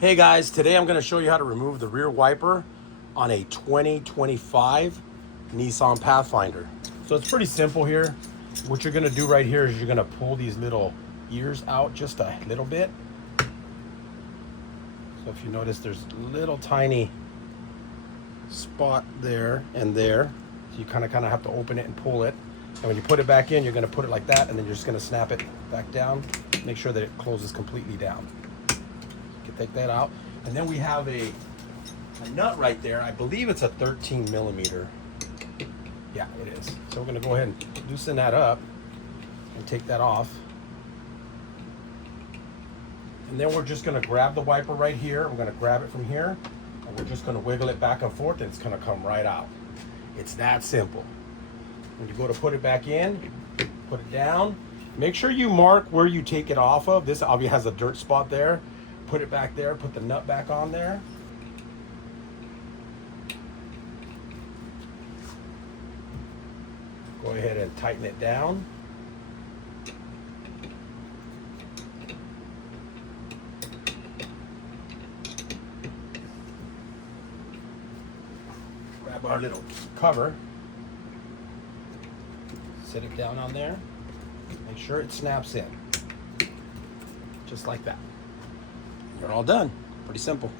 Hey guys, today I'm going to show you how to remove the rear wiper on a 2025 Nissan Pathfinder. So it's pretty simple here. What you're going to do right here is you're going to pull these little ears out just a little bit. So if you notice, there's a little tiny spot there and there. So you kind of have to open it and pull it. And when you put it back in, you're going to put it like that, and then you're just going to snap it back down. Make sure that it closes completely down. You can take that out. And then we have a nut right there. I believe it's a 13 millimeter. Yeah, it is. So we're going to go ahead and loosen that up and take that off. And then we're just going to grab the wiper right here. We're going to grab it from here, and we're just going to wiggle it back and forth, and it's going to come right out. It's that simple. When you go to put it back in, put it down. Make sure you mark where you take it off of. This obviously has a dirt spot there. Put it back there, put the nut back on there. Go ahead and tighten it down. Grab our little cover. Set it down on there. Make sure it snaps in. Just like that. You're all done. Pretty simple.